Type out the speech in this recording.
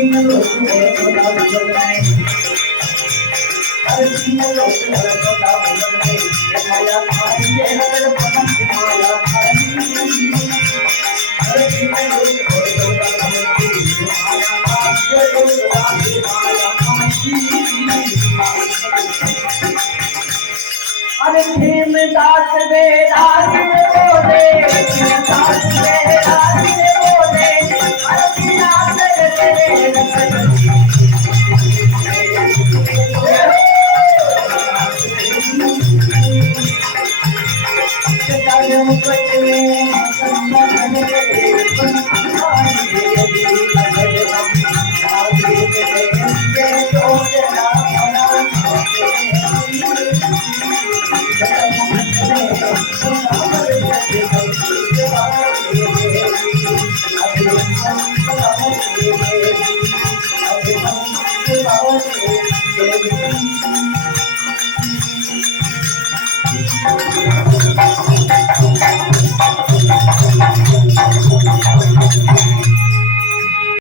अरे भीम दास दे राज बोले, भीम दास दे राज बोले, अरे बिना तेरे Thank you.